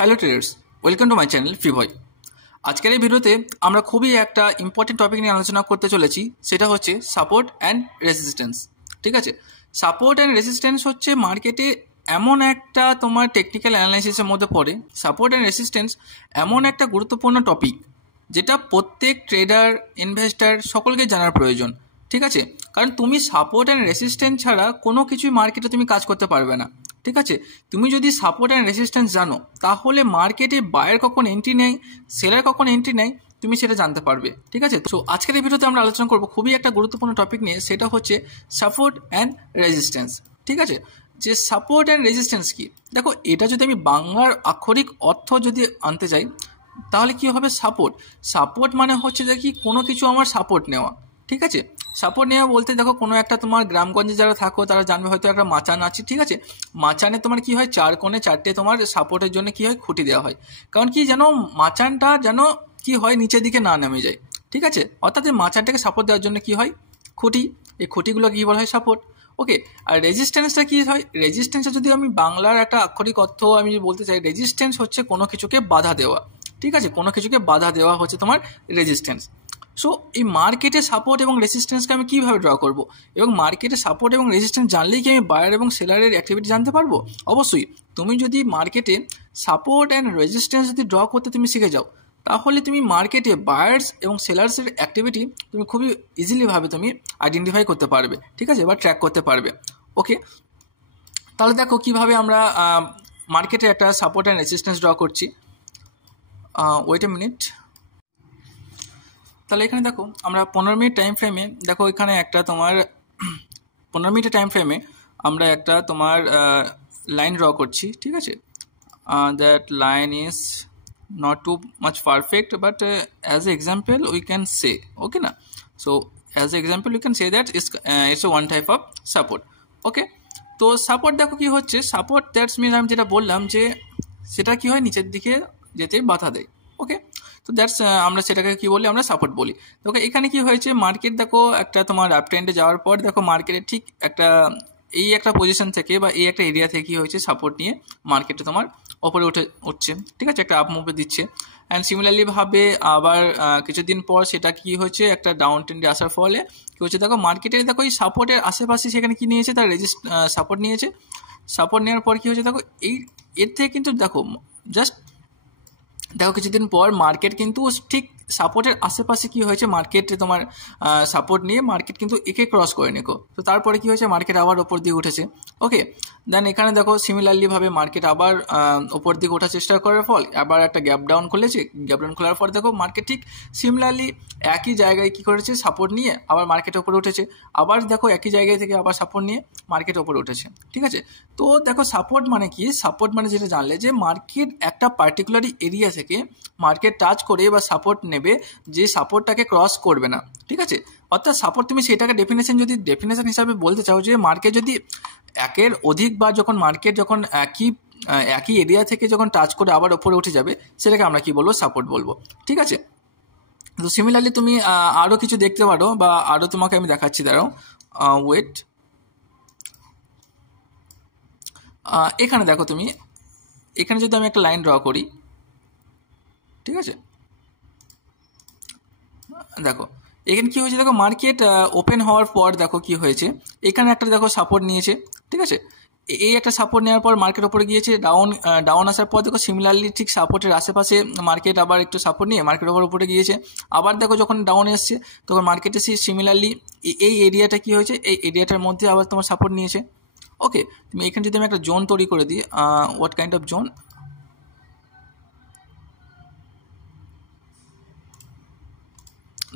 Hello traders, welcome to my channel ফ্রিভয়। আজকের এই ভিডিওতে আমরা খুবই একটা ইম্পর্টেন্ট টপিক নিয়ে আলোচনা করতে চলেছি, সেটা হচ্ছে সাপোর্ট অ্যান্ড রেজিস্ট্যান্স। ঠিক আছে, সাপোর্ট অ্যান্ড রেজিস্ট্যান্স হচ্ছে মার্কেটে এমন একটা তোমার টেকনিক্যাল অ্যানালাইসিসের মধ্যে পড়ে। সাপোর্ট অ্যান্ড রেজিস্ট্যান্স এমন একটা গুরুত্বপূর্ণ টপিক যেটা প্রত্যেক ট্রেডার, ইনভেস্টার সকলকে জানার প্রয়োজন। ঠিক আছে, কারণ তুমি সাপোর্ট অ্যান্ড রেজিস্ট্যান্স ছাড়া কোনো কিছুই মার্কেটে তুমি কাজ করতে পারবে না। ঠিক আছে, তুমি যদি সাপোর্ট অ্যান্ড রেজিস্ট্যান্স জানো তাহলে মার্কেটে বায়ার কখন এন্ট্রি নেয়, সেলার কখন এন্ট্রি নেয়, তুমি সেটা জানতে পারবে। ঠিক আছে, তো আজকের এই ভিডিওতে আমরা আলোচনা করবো খুবই একটা গুরুত্বপূর্ণ টপিক নিয়ে, সেটা হচ্ছে সাপোর্ট অ্যান্ড রেজিস্ট্যান্স। ঠিক আছে, যে সাপোর্ট অ্যান্ড রেজিস্ট্যান্স কি, দেখো এটা যদি আমি বাংলার আক্ষরিক অর্থ যদি আনতে যাই তাহলে কি হবে? সাপোর্ট মানে হচ্ছে যে কি কোনো কিছু আমার সাপোর্ট নেওয়া। ঠিক আছে, সাপোর্ট নেওয়া বলতে দেখো কোনো একটা তোমার গ্রামগঞ্জে যারা থাকো তারা জানবে, হয়তো একটা মাচান আছে। ঠিক আছে, মাচানে তোমার কি হয়, চার কোণে চারটে তোমার সাপোর্টের জন্য কি হয়, খুঁটি দেওয়া হয়। কারণ কি যেন মাচানটা যেন কি হয়, নিচের দিকে না নেমে যায়। ঠিক আছে, অর্থাৎ এই মাচানটাকে সাপোর্ট দেওয়ার জন্য কি হয়, খুঁটি। এই খুঁটিগুলো কি বলা হয়? সাপোর্ট। ওকে, আর রেজিস্ট্যান্সটা কি হয়? রেজিস্ট্যান্সে যদি আমি বাংলার একটা আক্ষরিক অর্থ আমি বলতে চাই, রেজিস্ট্যান্স হচ্ছে কোনো কিছুকে বাধা দেওয়া। ঠিক আছে, কোনো কিছুকে বাধা দেওয়া হচ্ছে তোমার রেজিস্ট্যান্স। সো এই মার্কেটে সাপোর্ট এবং রেজিস্ট্যান্সকে আমি কীভাবে ড্র করব, এবং মার্কেটে সাপোর্ট এবং রেজিস্ট্যান্স জানলেই কি আমি বায়ার এবং সেলারের অ্যাক্টিভিটি জানতে পারবো? অবশ্যই। তুমি যদি মার্কেটে সাপোর্ট অ্যান্ড রেজিস্ট্যান্স যদি ড্র করতে তুমি শিখে যাও তাহলে তুমি মার্কেটে বায়ার্স এবং সেলার্সের অ্যাক্টিভিটি তুমি খুবই ইজিলিভাবে তুমি আইডেন্টিফাই করতে পারবে। ঠিক আছে, বা ট্র্যাক করতে পারবে। ওকে, তাহলে দেখো কীভাবে আমরা মার্কেটে একটা সাপোর্ট অ্যান্ড রেজিস্ট্যান্স ড্র করছি। Wait a minute. তাহলে এখানে দেখো আমরা 15 মিনিট টাইম ফ্রেমে, দেখো এখানে একটা তোমার 15 মিনিটের টাইম ফ্রেমে আমরা একটা তোমার লাইন ড্র করছি। ঠিক আছে, that line is not too much perfect, but as a example we can say, okay না? So as a example we can say that it's a one type of support. Okay, তো support দেখো কি হচ্ছে, support that's mean আমি যেটা বললাম যে সেটা কি হয়, নিচের দিকে যেতে বাধা দেয়। ওকে, তো দ্যাটস আমরা সেটাকে কি বলি, আমরা সাপোর্ট বলি। তো এখানে কি হয়েছে, মার্কেট দেখো একটা তোমার আপ ট্রেন্ডে যাওয়ার পর দেখো মার্কেটের ঠিক এই একটা পজিশন থেকে বা এই একটা এরিয়া থেকে কি হয়েছে, সাপোর্ট নিয়ে মার্কেটে তোমার ওপরে উঠছে। ঠিক আছে, একটা আপ মুভে দিচ্ছে। অ্যান্ড সিমিলারলি ভাবে আবার কিছুদিন পর সেটা কি হয়েছে, একটা ডাউন ট্রেন্ডে আসার ফলে কি হচ্ছে, দেখো মার্কেটের দেখো এই সাপোর্টের আশেপাশে সেখানে কি নিয়েছে, তার সাপোর্ট নিয়েছে। সাপোর্ট নেওয়ার পর কি হয়েছে, দেখো এর থেকে কিন্তু দেখো কিছুদিন পর মার্কেট কিন্তু ঠিক সাপোর্টের আশেপাশে কি হয়েছে, মার্কেটে তোমার সাপোর্ট নিয়ে মার্কেট কিন্তু একে ক্রস করে নিকো। তো তারপরে কি হয়েছে, মার্কেট আবার ওপর দিকে উঠেছে। ওকে, দেন এখানে দেখো সিমিলারলি ভাবে মার্কেট আবার ওপর দিকে ওঠার চেষ্টা করার ফল আবার একটা গ্যাপ ডাউন খুলেছে। গ্যাপ ডাউন খোলার পর দেখো মার্কেট ঠিক সিমিলারলি একই জায়গায় কি করেছে, সাপোর্ট নিয়ে আবার মার্কেট ওপরে উঠেছে। আবার দেখো একই জায়গায় থেকে আবার সাপোর্ট নিয়ে মার্কেট ওপরে উঠেছে। ঠিক আছে, তো দেখো সাপোর্ট মানে কি, সাপোর্ট মানে যেটা জানলে যে মার্কেট একটা পার্টিকুলার এরিয়া থেকে মার্কেট টাচ করে বা সাপোর্ট নেবে, যে সাপোর্টটাকে ক্রস করবে না। ঠিক আছে, অর্থাৎ সাপোর্ট তুমি সেটাকে ডেফিনেশন হিসাবে বলতে চাও যে মার্কেট যদি একের অধিক বার যখন মার্কেট যখন একই এরিয়া থেকে যখন টাচ করে আবার ওপরে উঠে যাবে, সেটাকে আমরা কি বলবো, সাপোর্ট বলবো। ঠিক আছে, তো সিমিলারলি তুমি আরও কিছু দেখতে পারো, বা আরও তোমাকে আমি দেখাচ্ছি, দাঁড়াও, ওয়েট। এখানে দেখো তুমি, এখানে যদি আমি একটা লাইন ড্র করি, ঠিক আছে, দেখো এখানে কি হয়েছে, দেখো মার্কেট ওপেন হওয়ার পর দেখো কি হয়েছে, এখানে একটা দেখো সাপোর্ট নিয়েছে। ঠিক আছে, এই একটা সাপোর্ট নেওয়ার পর মার্কেট ওপরে গিয়েছে, ডাউন আসার পর দেখো সিমিলারলি ঠিক সাপোর্টের আশেপাশে মার্কেট আবার একটু সাপোর্ট নিয়ে মার্কেট ওপরে গিয়েছে। আবার দেখো যখন ডাউন এসছে তখন মার্কেটে সিমিলারলি এই এরিয়াটা কি হয়েছে, এই এরিয়াটার মধ্যে আবার তোমার সাপোর্ট নিয়েছে। ওকে, তুমি এখানে যদি আমি একটা জোন তৈরি করে দিই, হোয়াট কাইন্ড অফ জোন,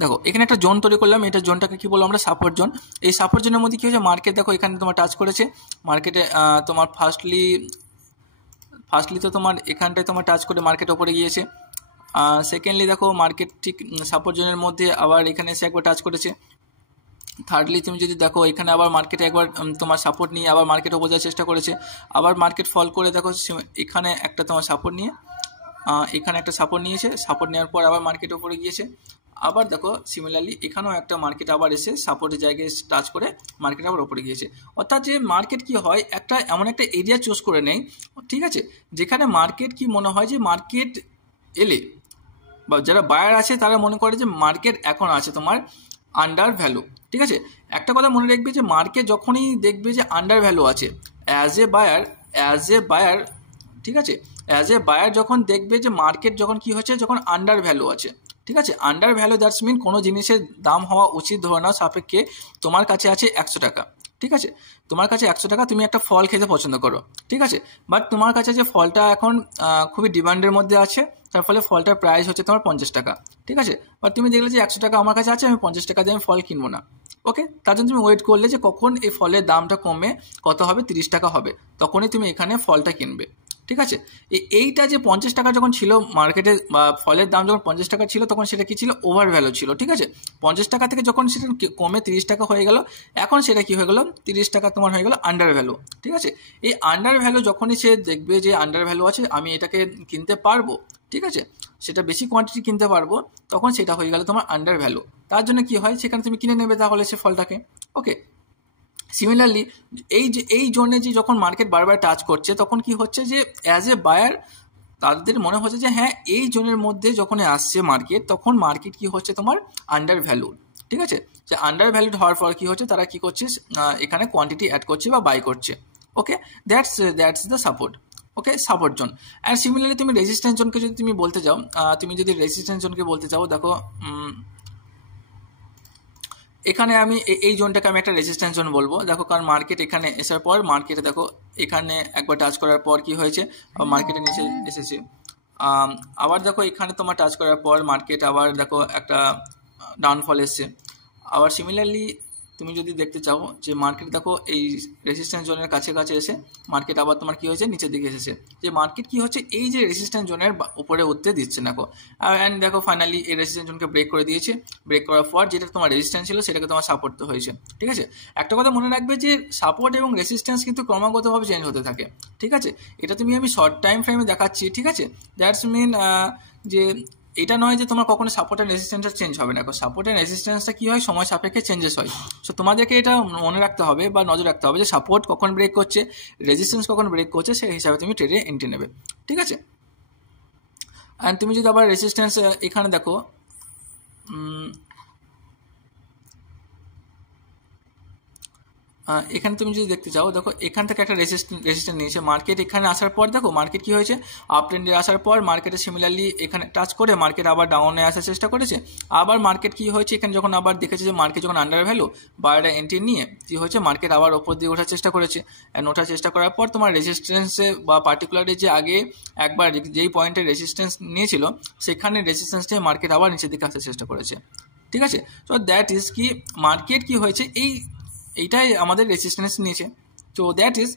দেখো এখানে একটা জোন তৈরি করলাম, এটা জোনটাকে কি বলবো আমরা, সাপোর্ট জোন। এই সাপোর্ট জোনের মধ্যে কি হয়েছে, মার্কেট দেখো এখানে তোমার টাচ করেছে, মার্কেটে তোমার ফার্স্টলি তো তোমার এখানটায় তোমার টাচ করে মার্কেট ওপরে গিয়েছে। সেকেন্ডলি দেখো মার্কেট ঠিক সাপোর্ট জোনের মধ্যে আবার এখানে এসে একবার টাচ করেছে। থার্ডলি তুমি যদি দেখো এখানে আবার মার্কেটে একবার তোমার সাপোর্ট নিয়ে আবার মার্কেট ওপরে যাওয়ার চেষ্টা করেছে, আবার মার্কেট ফল করে দেখো এখানে একটা তোমার সাপোর্ট নিয়ে এখানে একটা সাপোর্ট নিয়েছে, সাপোর্ট নেওয়ার পর আবার মার্কেট ওপরে গিয়েছে, আবার দেখো সিমিলারলি এখানেও একটা মার্কেট আবার এসে সাপোর্টের জায়গায় টাচ করে মার্কেট আবার ওপরে গিয়েছে। অর্থাৎ যে মার্কেট কি হয় একটা এমন একটা এরিয়া চুজ করে নেয়, ঠিক আছে, যেখানে মার্কেট কি মনে হয় যে মার্কেট এলে বা যারা বায়ার আছে তারা মনে করে যে মার্কেট এখন আছে তোমার আন্ডার ভ্যালু, ঠিক আছে। একটা কথা মনে রাখবে যে মার্কেট যখনই দেখবে যে আন্ডার ভ্যালু আছে অ্যাজ এ বায়ার, ঠিক আছে, অ্যাজ এ বায়ার যখন দেখবে যে মার্কেট যখন কি হচ্ছে যখন আন্ডার ভ্যালু আছে, ঠিক আছে, আন্ডার ভ্যালু দ্যাটস মিন কোনো জিনিসের দাম হওয়া উচিত ধরে নাও সাপেক্ষে তোমার কাছে আছে 100 টাকা, ঠিক আছে, তোমার কাছে 100 টাকা, তুমি একটা ফল খেতে পছন্দ করো, ঠিক আছে, বাট তোমার কাছে যে ফলটা এখন খুবই ডিমান্ডের মধ্যে আছে, তার ফলে ফলটার প্রাইস হচ্ছে তোমার 50 টাকা, ঠিক আছে, বাট তুমি দেখলে যে 100 টাকা আমার কাছে আছে, আমি 50 টাকা দিয়ে আমি ফল কিনবো না, ওকে, তার জন্য তুমি ওয়েট করলে যে কখন এই ফলের দামটা কমে কত হবে 30 টাকা হবে, তখনই তুমি এখানে ফলটা কিনবে, ঠিক আছে। এইটা যে 50 টাকা যখন ছিল মার্কেটে বা ফলের দাম যখন 50 টাকা ছিল তখন সেটা কি ছিল ওভার ভ্যালু ছিল, ঠিক আছে, 50 টাকা থেকে যখন সেটা কমে 30 টাকা হয়ে গেল, এখন সেটা কি হয়ে গেল 30 টাকা তোমার হয়ে গেল আন্ডার ভ্যালু, ঠিক আছে। এই আন্ডার ভ্যালু যখনই সে দেখবে যে আন্ডার ভ্যালু আছে আমি এটাকে কিনতে পারবো, ঠিক আছে, সেটা বেশি কোয়ান্টিটি কিনতে পারবো, তখন সেটা হয়ে গেল তোমার আন্ডার ভ্যালু, তার জন্য কি হয় সেখানে তুমি কিনে নেবে তাহলে সে ফলটাকে, ওকে। সিমিলারলি এই জোনে যে যখন মার্কেট বারবার টাচ করছে তখন কি হচ্ছে যে অ্যাজ এ বায়ার তাদের মনে হচ্ছে যে হ্যাঁ এই জোনের মধ্যে যখন আসছে মার্কেট তখন মার্কেট কি হচ্ছে তোমার আন্ডার ভ্যালু, ঠিক আছে, যে আন্ডার ভ্যালুড হওয়ার পর কি হচ্ছে তারা কি করছে এখানে কোয়ান্টিটি অ্যাড করছে বা বাই করছে, okay, that's the support, okay, support zone. And similarly তুমি রেজিস্ট্যান্স জোনকে যদি তুমি বলতে যাও, তুমি যদি রেজিস্ট্যান্স জোনকে বলতে চাও, দেখো এখানে আমি এই জোনটাকে আমি একটা রেজিস্ট্যান্স জোন বলবো, দেখো কারণ মার্কেট এখানে আসার পর মার্কেটে দেখো এখানে একবার টাচ করার পর কি হয়েছে মার্কেটের নিচে এসেছে, আবার দেখো এখানে তোমার টাচ করার পর মার্কেট আবার দেখো একটা ডাউনফল এসছে, আবার সিমিলারলি তুমি যদি দেখতে চাও যে মার্কেট দেখো এই রেজিস্ট্যান্স জোনের কাছে এসে মার্কেট আবার তোমার কি হয়েছে নিচের দিকে এসেছে, যে মার্কেট কি হচ্ছে এই যে রেজিস্ট্যান্স জোনের উপরে উঠতে দিচ্ছে দেখো, অ্যান্ড দেখো ফাইনালি এই রেজিস্ট্যান্স জোনকে ব্রেক করে দিয়েছে, ব্রেক করার পর যেটা তোমার রেজিস্ট্যান্স ছিল সেটাকে তোমার সাপোর্ট তো হয়েছে, ঠিক আছে। একটা কথা মনে রাখবে যে সাপোর্ট এবং রেজিস্ট্যান্স কিন্তু ক্রমাগতভাবে চেঞ্জ হতে থাকে, ঠিক আছে, এটা আমি শর্ট টাইম ফ্রেমে দেখাচ্ছি, ঠিক আছে, দ্যাটস মিন যে এটা নয় যে তোমার কখনো সাপোর্ট অ্যান্ড রেজিস্ট্যান্সটা চেঞ্জ হবে না, সাপোর্ট অ্যান্ড রেজিস্ট্যান্সটা কি হয় সময় সাপেক্ষে চেঞ্জেস হয়, সো তোমাদেরকে এটা মনে রাখতে হবে বা নজর রাখতে হবে যে সাপোর্ট কখন ব্রেক করছে, রেজিস্ট্যান্স কখন ব্রেক করছে, সেই হিসাবে তুমি ট্রেডে এন্ট্রি নেবে, ঠিক আছে। অ্যান্ড তুমি যদি আবার রেজিস্ট্যান্স এখানে দেখো এখানে তুমি যদি দেখতে চাও দেখো এখান থেকে একটা রেজিস্ট্যান্স নিয়েছে মার্কেট, এখানে আসার পর দেখো মার্কেট কি হয়েছে আপ ট্রেন্ডে আসার পর মার্কেটে সিমিলারলি এখানে টাচ করে মার্কেট আবার ডাউনে আসার চেষ্টা করেছে, আবার মার্কেট কি হয়েছে এখানে যখন আবার দেখেছে যে মার্কেট যখন আন্ডার ভ্যালু বায়াররা এন্ট্রি নিয়ে কি হয়েছে মার্কেট আবার ওপর দিয়ে ওঠার চেষ্টা করেছে, অ্যান্ড ওঠার চেষ্টা করার পর তোমার রেজিস্ট্যান্সে বা পার্টিকুলারলি যে আগে একবার যেই পয়েন্টে রেজিস্ট্যান্স নিয়েছিল সেখানে রেজিস্ট্যান্স নিয়ে মার্কেট আবার নিচের দিকে আসার চেষ্টা করেছে, ঠিক আছে। সো দ্যাট ইজ কি মার্কেট কি হয়েছে এইটাই আমাদের রেজিস্ট্যান্স নিয়েছে, তো দ্যাট ইজ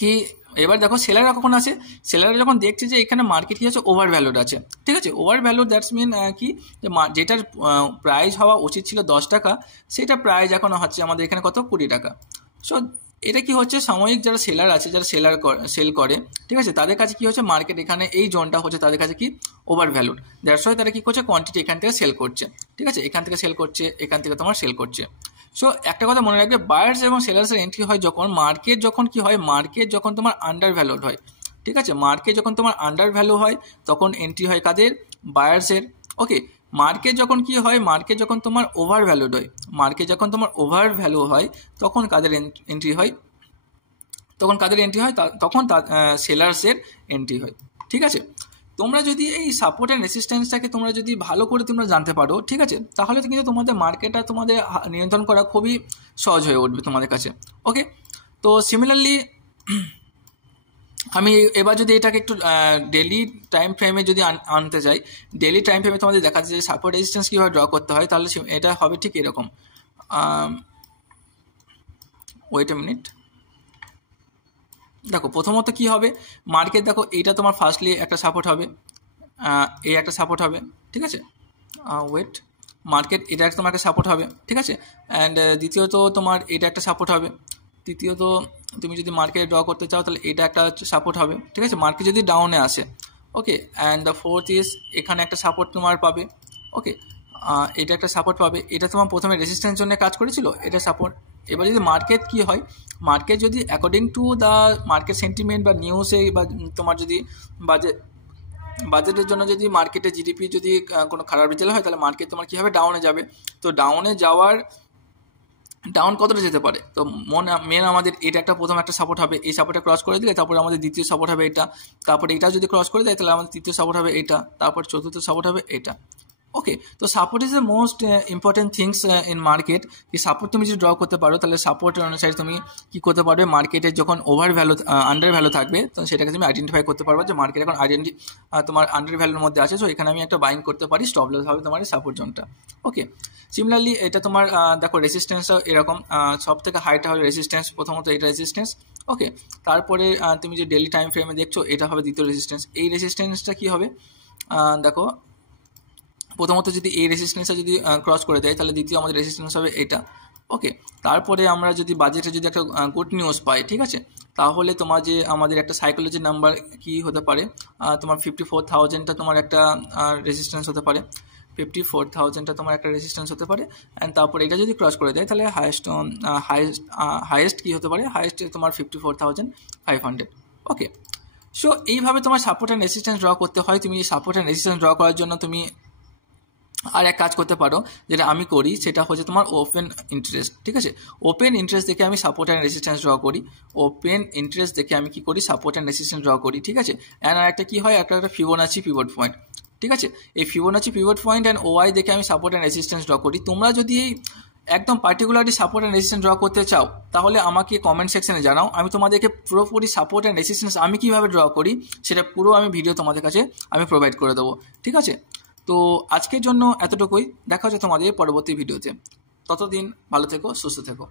কি এবার দেখো সেলাররা কখন আছে, সেলাররা যখন দেখছে যে এখানে মার্কেট কি আছে ওভার ভ্যালুড আছে, ঠিক আছে, ওভার ভ্যালুড দ্যাটস মিন কি যেটার প্রাইস হওয়া উচিত ছিল 10 টাকা সেটা প্রাইস এখন হচ্ছে আমাদের এখানে কত 20 টাকা, সো এটা কি হচ্ছে সাময়িক যারা সেলার আছে যারা সেল করে, ঠিক আছে, তাদের কাছে কি হচ্ছে মার্কেট এখানে এই জোনটা হচ্ছে তাদের কাছে কি ওভার ভ্যালুড, দ্যাটস ওয়াই তারা কি করছে কোয়ান্টিটি এখান থেকে সেল করছে, ঠিক আছে, এখান থেকে সেল করছে এখান থেকে তোমার সেল করছে। সো একটা কথা মনে রাখবে বায়ার্স এবং সেলার্সের এন্ট্রি হয় যখন মার্কেট যখন কি হয় মার্কেট যখন তোমার আন্ডার ভ্যালুড হয়, ঠিক আছে, মার্কেট যখন তোমার আন্ডার ভ্যালু হয় তখন এন্ট্রি হয় কাদের বায়ার্সের, ওকে। মার্কেট যখন কি হয় মার্কেট যখন তোমার ওভার ভ্যালুড হয়, মার্কেট যখন তোমার ওভার ভ্যালু হয় তখন কাদের এন্ট্রি হয়, তখন সেলার্সের এন্ট্রি হয়, ঠিক আছে। তোমরা যদি এই সাপোর্ট অ্যান্ড রেসিস্ট্যান্সটাকে তোমরা যদি ভালো করে তোমরা জানতে পারো, ঠিক আছে, তাহলে কিন্তু তোমাদের মার্কেটটা তোমাদের নিয়ন্ত্রণ করা খুবই সহজ হয়ে উঠবে তোমাদের কাছে, ওকে। তো সিমিলারলি আমি এবার যদি এটাকে একটু ডেলি টাইম ফ্রেমে যদি আনতে চাই, ডেলি টাইম ফ্রেমে তোমাদের দেখাচ্ছে যে সাপোর্ট রেজিস্ট্যান্স কীভাবে ড্র করতে হয়, তাহলে এটা হবে ঠিক এরকম, ওয়েট এ মিনিট, দেখো প্রথমত কি হবে মার্কেট দেখো এইটা তোমার ফার্স্টলি একটা সাপোর্ট হবে, এই একটা সাপোর্ট হবে, ঠিক আছে, ওয়েট মার্কেট এটা তোমার একটা সাপোর্ট হবে, ঠিক আছে, অ্যান্ড দ্বিতীয়ত তোমার এটা একটা সাপোর্ট হবে, তৃতীয়ত তুমি যদি মার্কেট ড্র করতে চাও তাহলে এটা একটা সাপোর্ট হবে, ঠিক আছে, মার্কেট যদি ডাউনে আসে, ওকে, অ্যান্ড দ্য ফোর্থ ইজ এখানে একটা সাপোর্ট তোমার পাবে, ওকে। এটা একটা সাপোর্ট পাবে, এটা তোমার প্রথমে রেজিস্ট্যান্স জন্য কাজ করেছিল, এটা সাপোর্ট। এবার যদি মার্কেট কি হয়, মার্কেট যদি according to the market sentiment বা নিউজে বা তোমার যদি বাজেটের জন্য যদি মার্কেটে জিডিপি যদি কোনো খারাপ রেজাল্ট হয়, তাহলে মার্কেট তোমার কী হবে, ডাউনে যাবে। তো ডাউন কতটা যেতে পারে, তো মেন আমাদের এটা একটা প্রথম একটা সাপোর্ট হবে, এই সাপোর্টটা ক্রস করে দিলে তারপরে আমাদের দ্বিতীয় সাপোর্ট হবে এটা, তারপরে এটা যদি ক্রস করে দেয় তাহলে আমাদের তৃতীয় সাপোর্ট হবে এটা, তারপর চতুর্থ সাপোর্ট হবে এটা। ওকে, তো support is the most important things in market. কি সাপোর্ট তুমি যদি ড্র করতে পারো, তাহলে সাপোর্টের অনুসারে তুমি কী করতে পারবে, মার্কেটে যখন আন্ডার ভ্যালু থাকবে, তো সেটাকে তুমি আইডেন্টিফাই করতে পারবে যে মার্কেট এখন তোমার আন্ডার ভ্যালুর মধ্যে আছে, সো এখানে আমি একটা বাইং করতে পারি, স্টপ লস হবে তোমার সাপোর্ট জোনটা। ওকে, সিমিলারলি এটা তোমার দেখো রেজিস্ট্যান্সটাও এরকম, সব থেকে হাইটা হবে রেজিস্ট্যান্স, প্রথমত এটা রেজিস্ট্যান্স। ওকে, তারপরে তুমি যে ডেলি টাইম ফ্রেমে দেখছো এটা হবে দ্বিতীয় রেজিস্ট্যান্স। এই রেজিস্ট্যান্সটা কী হবে, দেখো প্রথমত যদি এই রেজিস্ট্যান্সটা যদি ক্রস করে দেয় তাহলে দ্বিতীয় আমাদের রেজিস্ট্যান্স হবে এটা। ওকে, তারপরে আমরা যদি বাজেটে যদি একটা গুড নিউজ পাই, ঠিক আছে, তাহলে তোমার যে আমাদের একটা সাইকোলজি নাম্বার কি হতে পারে, তোমার 54,000টা তোমার একটা রেজিস্ট্যান্স হতে পারে, 54,000টা তোমার একটা রেজিস্ট্যান্স হতে পারে। অ্যান্ড তারপরে এটা যদি ক্রস করে দেয় তাহলে হাইয়েস্ট কী হতে পারে, হাইয়েস্ট তোমার 54,500। ওকে, সো এইভাবে তোমার সাপোর্ট অ্যান্ড রেজিস্ট্যান্স ড্র করতে হয়। তুমি সাপোর্ট অ্যান্ড রেজিস্ট্যান্স ড্র করার জন্য তুমি আর এক কাজ করতে পারো, যেটা আমি করি, সেটা হচ্ছে তোমার ওপেন ইন্টারেস্ট। ঠিক আছে, ওপেন ইন্টারেস্ট দেখে আমি সাপোর্ট অ্যান্ড রেজিস্ট্যান্স ড্র করি, ওপেন ইন্টারেস্ট দেখে আমি কি করি, সাপোর্ট অ্যান্ড রেজিস্ট্যান্স ড্র করি। ঠিক আছে, অ্যান্ড আর একটা কী হয়, একটা ফিবোনাচি পিভট পয়েন্ট। ঠিক আছে, এই Fibonacci pivot point and OI দেখে আমি সাপোর্ট অ্যান্ড রেজিস্ট্যান্স ড্র করি। তোমরা যদি একদম particularly support and resistance draw করতে চাও, তাহলে আমাকে কমেন্ট সেকশনে জানাও, আমি তোমাদেরকে পুরোপুরি সাপোর্ট অ্যান্ড রেজিস্ট্যান্স আমি কীভাবে ড্র করি সেটা পুরো আমি ভিডিও তোমাদের কাছে আমি প্রোভাইড করে দেবো। ঠিক আছে, তো আজকের জন্য এতটুকুই, দেখা হচ্ছে তোমাদের পরবর্তী ভিডিওতে। ততদিন ভালো থেকো, সুস্থ থেকো।